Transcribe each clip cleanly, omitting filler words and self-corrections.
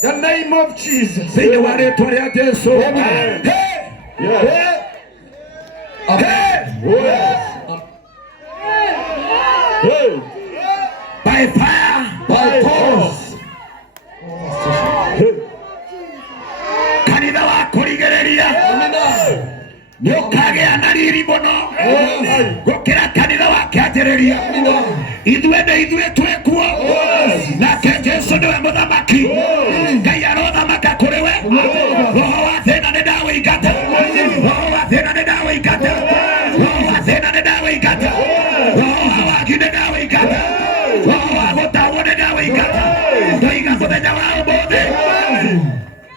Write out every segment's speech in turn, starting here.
The name of Jesus. Say the word to the Jesu. Amen. Hey. Yeah. Hey. By fire. By force. Kanitha wa kurigereria. Nukage anariri bono. Gokera kanitha wa kiajereria. Idue twekuo. Na Jesu ndiwe muthamaki. Ngai arothamaka kuri we. Roho wa thina ni ndawa ingata. Roho wa thina ni ndawa ingata. Roho wa thina ni ndawa ingata. Roho wa gine ndawa ingata. Roho wa gutawo ni ndawa ingata. Ndoiga muthenya wa umuthi.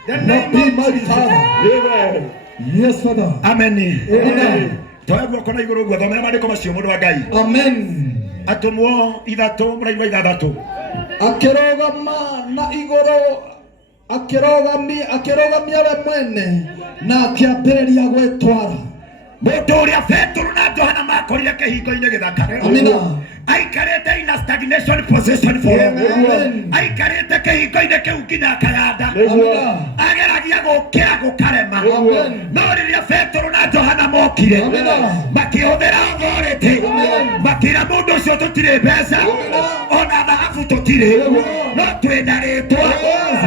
Not be my Father. Amen. Yes, Father. Amen. Amen. Toegwo kona iguru gwa thomera mandiko macio mundu wa Ngai. Amen. Atumwo ithatu muraigwa ithathatu. Akirogama na iguru akirogamia we mwene na akiambĩrĩria gwĩtwara. Mũndũ ũrĩa Petero na Johana makorire kĩhingo-inĩ gĩthaka. Amina. Aikarĩte in a stagnation position for aikarĩte kĩhingo-inĩ kĩu nginya akayanda. Amina. Ageragia gũkĩra gũkarema. No rĩrĩa Petero na Johana mokire makĩhũthĩra authority makĩra mũndũ ũcio tũtirĩ mbeca ona thahabu tũtirĩ no twĩna rĩtwa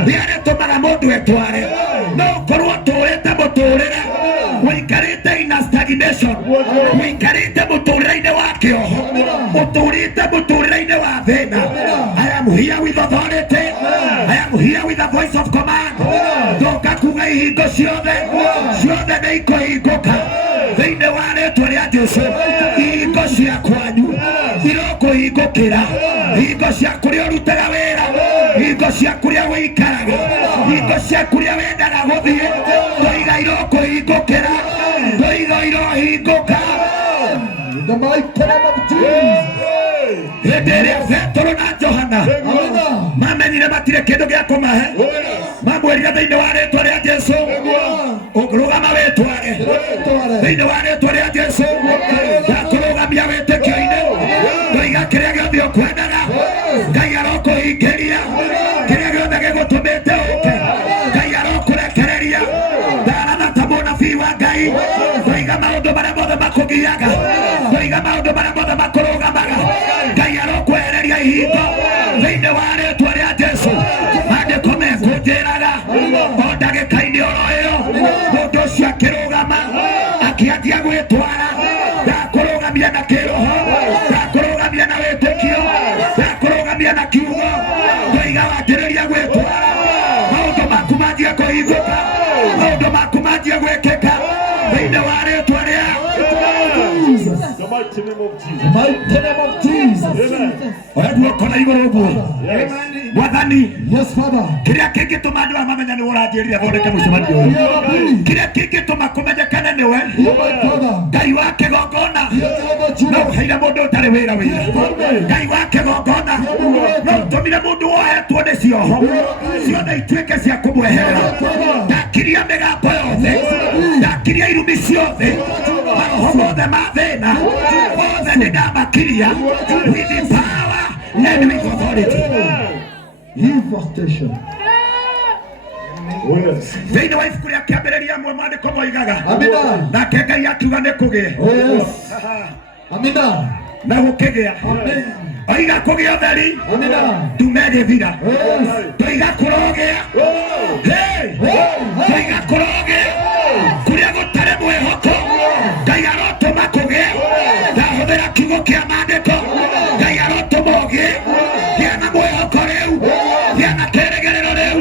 rĩrĩa rĩtũmaga mũndũ etware. No ũkorwo tũrĩte mũtũrĩre wĩikarĩte in a stagnation wĩikarĩte mũtũrĩre-inĩ wa kĩoho ũtũrĩte mũtũrĩre-inĩ wa thĩna. I am here with authority. I am here with the voice of command. Ndoka kuga ihingo ciothe nĩ ikũhingũka thĩinĩ wa rĩtwa rĩa Jesũ. Ihingo cia kwanyu irokũhingũkĩra. Ihingo cia kũrĩa ũrutaga wĩra. Ihingo cia kũrĩa wĩikaraga. Ihingo cia kũrĩa wendaga gũthiĩ. Ndoiga irokũhingũkĩra. Ndoiga irohingũka. The mighty name of Jesus. Hĩndĩ ĩrĩa Petero na Johana mamenyire matirĩ kĩndũ gĩa kũmahe mamwĩrire thĩinĩ wa rĩtwa rĩa Jesũ ũkũrũgama wĩtware thĩinĩ wa rĩtwa rĩa Jesũ ndakũrũgamia wĩtĩkio-inĩ ndoiga kĩrĩa gĩothe ũkwendaga Ngai arokũhingĩria kĩrĩa gĩothe gĩgũtũmĩte ũke Ngai arokũrekereria ndarana ta mũnabii wa Ngai ndoiga maũndũ marĩa mothe makũgiaga ndoiga maũndũ marĩa mothe makũrũgamaga Ngai arokwehereria ihingo thĩinĩ wa rĩtwa rĩa Jesũ. Maandĩko mekũnjĩraga o ndagĩka-inĩ oro ĩyo mũndũ ũcio akĩrũgama akĩanjia gwĩtwara. Ndakũrũgamia na kĩroho ndakũrũgamia na wĩtĩkio ndakũrũgamia na kiugo ndoiga wanjĩrĩria gwĩtwara maũndũ maku manjie kũhingũka maũndũ maku manjie gwĩkĩka thĩinĩ wa rĩtwa rĩa The mighty name of Jesus. Oyaguo kona igũrũ ũguo. Mwathani. Yes, Father. Kĩrĩa kĩngĩtũma andũ aya mamenya nĩwe ũranjĩrire thondeke mũcemanio ũyũ. Kĩrĩa kĩngĩtũma kũmenyekane nĩwe Ngai wa kĩgongona no ũheire mũndũ ũtarĩ wĩra. Ngai wa kĩgongona no ũtũmire mũndũ wohetwo nĩ cioho ciothe ituĩke cia kũmweherera. Ndakiria mĩgambo yothe ndakiria irumi ciothe maroho mothe ma thĩna mothe nĩ ndamakiria with the power and with authority. Invitation. Thĩinĩ wa ibuku rĩa kĩambĩrĩria amwe maandĩko moigaga nake Ngai akiuga nĩ kũgĩe. Amina. Na gũkĩgĩa. Oiga kũgĩa ũtheri ndume ĩgĩthira. Ndoiga kũrogĩa. Ndoiga kũrogĩa kũrĩa gũtarĩ mwĩhoko Ngai arotũma kũgĩe. Ndahũthĩra kiugo kĩa maandĩko Ngai arotũma ũgĩe. Gĩa na mwĩhoko rĩu gĩa na kĩĩrĩgĩrĩro rĩu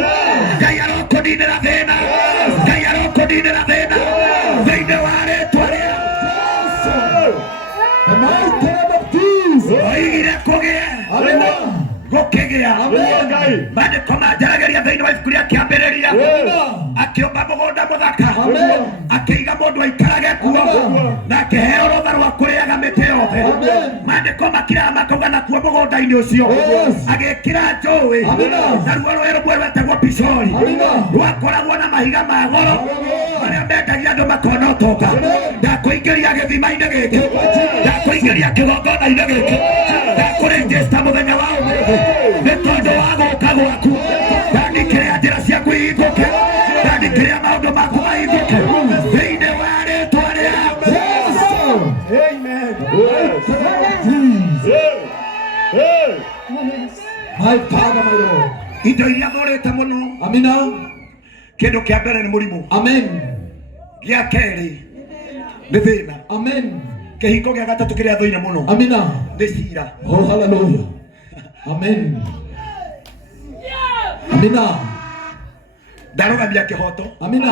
Ngai arokũninĩra thĩna Ngai arokũninĩra thĩna thĩinĩ wa rĩtwa rĩa oigire kũgĩe gũkĩgĩa. Maandĩko manjaragĩria thĩinĩ wa ibuku rĩa kĩambĩrĩria akĩũmba mũgũnda mũthaka akĩiga mũndũ aikarage kuo na akĩheo rũtha rwa kũrĩaga mĩtĩ yothe. Maandĩko makiraga makauga nakuo mũgũnda-inĩ ũcio agĩkĩra njũĩ naruo rũĩ rũmwe rwetagwo Pishori rwakoragwo na mahiga ma goro marĩa mendagia andũ makonotoka. Ndakũingĩria gĩthima-inĩ gĩkĩ ndakũingĩria kĩgongona-inĩ gĩkĩ ndakũrĩnjĩsta mũthenya wa ũmũthĩ nĩ tondũ wa gũka gwaku ndandĩkĩre njĩra cia mahingũke, ndandĩkĩrĩra maũndũ maku mahingũke thĩinĩ wa rĩĩtwa rĩa Jesũ. Amen. My Father, my Lord. Indo iria thorete mũno. Amina. Kĩndũ kĩa mbere nĩ mũrimũ. Amen. Gĩa kerĩ nĩ thĩna. Amen. Kĩhingo gĩa gatatũ kĩrĩa thũire mũno. Amina. Nĩ ciira. Oh, hallelujah. Amen. Amina. Ndarũgamia kĩhoto. Amina.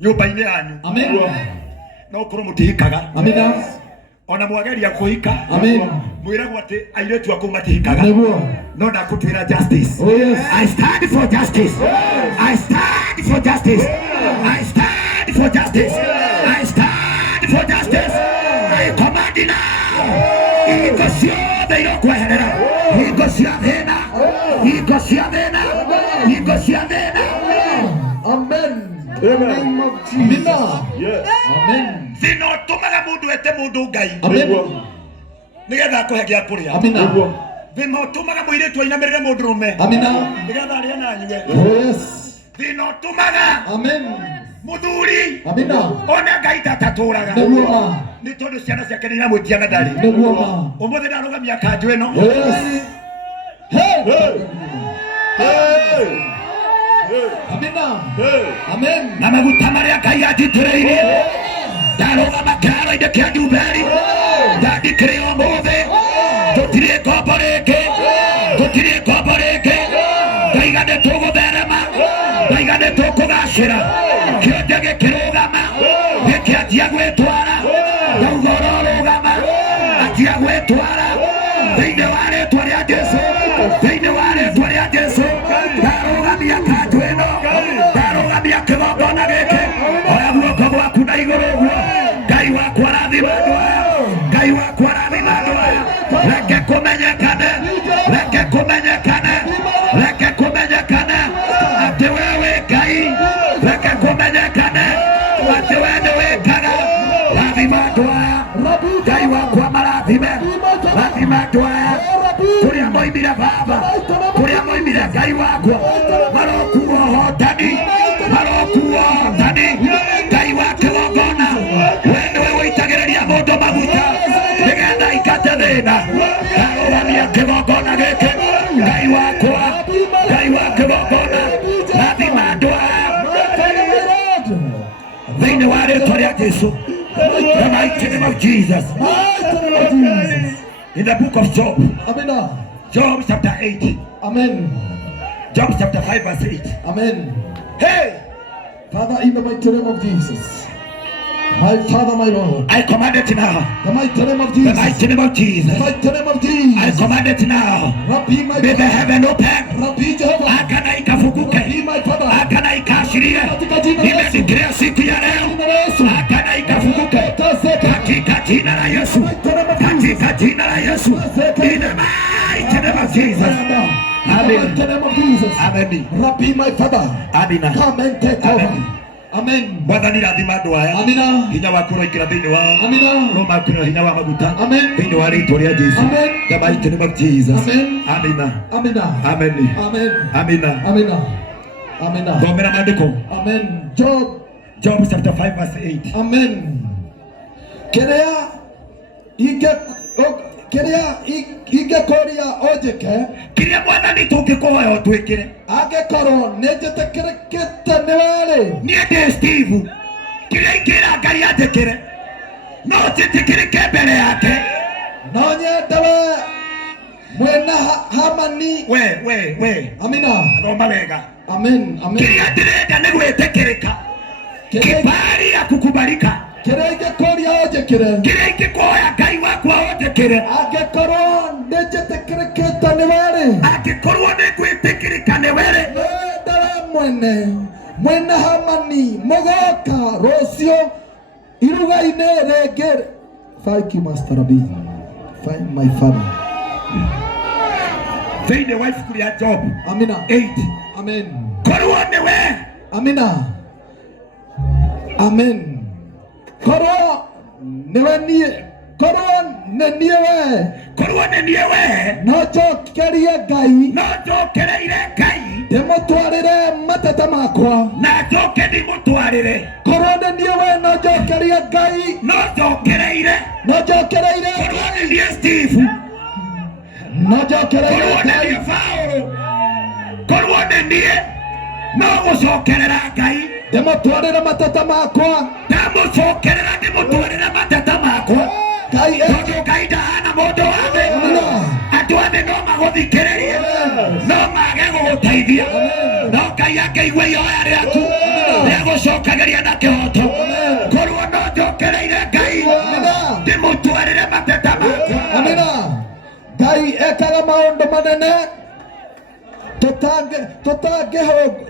Nyũmba-inĩ yanyu. Amen. No ũkorwo mũtihikaga. Amina. Ona mwageria kũhika. Amen. Mwĩragwo atĩ airĩtu aku matihikaga. No ndakũtuĩra justice. Oh yes. I stand for justice. I stand for justice. I stand for justice. I stand for justice. I command now. Hingo ciothe irokweherera. Hingo cia thĩna. Hingo cia thĩna. Hingo cia thĩna. Amen. Amen. Amina. Amen. Thĩna ũtũmaga mũndũ ete mũndũ Ngai. Amen. Nĩgetha akũhe gĩa kũrĩa. Amina. Thĩna ũtũmaga mũirĩtu ainamĩrĩre mũndũrũme. Amina. Nĩgetha arĩe na nyue. Yes. Thĩna ũtũmaga Amen. mũthuri Amina. ona Ngai ndatatũraga. Nĩguo. Nĩ tondũ ciana ciake nĩiramwĩtia na ndarĩ. Nĩguo. Ũmũthĩ ndarũgamia kanjũ ĩno. Yes. Amina. Amen. Na maguta marĩa Ngai anjitĩrĩirie. Ndarũgama kĩharo-inĩ kĩa Njumberi. Ndandĩkĩre ũmũthĩ. Tũtirĩ ngombo rĩngĩ. Tũtirĩ ngombo rĩngĩ. Ndaiganĩtwo gũtherema. Ndaiganĩtwo kũgacĩra. Kĩonje gĩkĩrũgama. Gĩkĩanjia gwĩtwara. Ndauga ũrorũgama. Anjia gwĩtwara. Thĩinĩ wa rĩĩtwa rĩa Jesũ. Thĩinĩ wa rĩĩtwa rĩa Jesũ. Ndarũgamia kanjũ ĩno. Ndarũgamia kĩgongona gĩkĩ. Oya guoko gwaku na igũrũ ũguo. Ngai wakwa rathima andũ aya. Ngai wakwa rathima andũ aya. Reke kũmenyekane. Reke kũmenyekane. Reke kũmenyekane. Atĩ we wĩ Ngai. Reke kũmenyekane. Atĩ we nĩ wĩkaga. Rathima andũ aya. Ngai wakwa marathime. Rathima andũ aya. Kũrĩa moimire Baba. Kũrĩa moimire Ngai wakwa. Marokuo ũhotani. Marokuo ũhotani. Ngai wa kĩgongona. We nĩwe wĩitagĩrĩria mũndũ maguta. Nĩgetha aikate thĩna. Ndarũgamia kĩgongona gĩkĩ. Ngai wakwa. Ngai wa kĩgongona. Rathima andũ aya. Thĩinĩ wa rĩĩtwa rĩa Jesũ. The mighty name of Jesus. In the book of Job. Amina. Job chapter 8. Amen. Job chapter 5 verse 8. Amen. Hey! Father, in the mighty name of Jesus. My Father, my Lord. I command it now. The mighty name of The Jesus. mighty name of Jesus. The mighty name of I Jesus. command it now. Rabbi, my May the Father. heaven open. Rabbi Jehovah. Akana ikafunguke. Rabbi, my Father. Akana ikashirie. Nimesikia siku ya leo. Akana ikafunguke. Katika jina la Yesu. Katika jina la Yesu. In the mighty name of Jesus. In the name of Jesus. Amen. Rabbi, my Father. Amina. Come and take over. Amen. Bwana ni rathima andũ aya. Amina. Hinya waku ũroikĩra thĩinĩ wao. Amina. No makwĩra hinya wa maguta. Amen. Thĩinĩ wa rĩĩtwa rĩa Jesũ. Amen. The mighty name of Jesus. Amen. Amina. Amina. Amen. Amen. Amina. Amina. Amina. Thomera maandĩko. Amen. Job. Job chapter 5 verse 8. Amen. Kĩrĩa ingĩkũria ũnjĩke, Kĩrĩa Mwathani tũngĩkũhoya ũtwĩkĩre. angĩkorwo nĩnjĩtĩkĩrĩkĩte nĩwe-rĩ, Niĩ ndĩ Steve. Kĩrĩa ingĩra Ngai anjĩkĩre. No njĩtĩkĩrĩke mbere yake. no nyende we mwĩna Hamani. We. Amina. Thoma wega. Amen. Amen. Kĩrĩa ndĩrenda nĩ gwĩtĩkĩrĩka. Kibali ya kukubalika. Kĩrĩa ingĩkũria ũnjĩkĩre, Kĩrĩa ingĩkũhoya Ngai wakwa ũnjĩkĩre. angĩkorwo nĩnjĩtĩkĩrĩkĩte nĩwe-rĩ, Angĩkorwo nĩ gwĩtĩkĩrĩka nĩ were. mwene mwĩna Hamani mũgoka rũciũ iruga-inĩ rĩngĩ. Thank you, Master Rabbi. Find my Father. Thĩinĩ wa ibuku rĩa Job Amina. 8. Amen. Korwo nĩ we. Amina. Amen. Korwo nĩwe niĩ korwo nĩ niĩ we korwo nĩ niĩ we no njokerie Ngai, no njokereire Ngai ndĩmũtwarĩre mateta makwa. na njoke ndĩmũtwarĩre. Korwo nĩ niĩ we no njokerie Ngai, no njokereire. korwo nĩ niĩ Steve, no njokereire korwo nĩ Ngai. niĩ Paũlũ, korwo nĩ niĩ no gũcokerera Ngai, ndĩmũtwarĩre mateta makwa. ndamũcokerera ndĩmũtwarĩre mateta makwa. Ngai tondũ Ngai ndahana mũndũ wa thĩ. Andũ a thĩ no magũthikĩrĩrie, no mage gũgũteithia, no Ngai akĩigua ihoya rĩaku nĩagũcokagĩria na kĩhoto. Korwo no njokereire Ngai ndĩmũtwarĩre mateta makwa. Amina. Ngai ekaga maũndũ manene tutangĩhũgwo.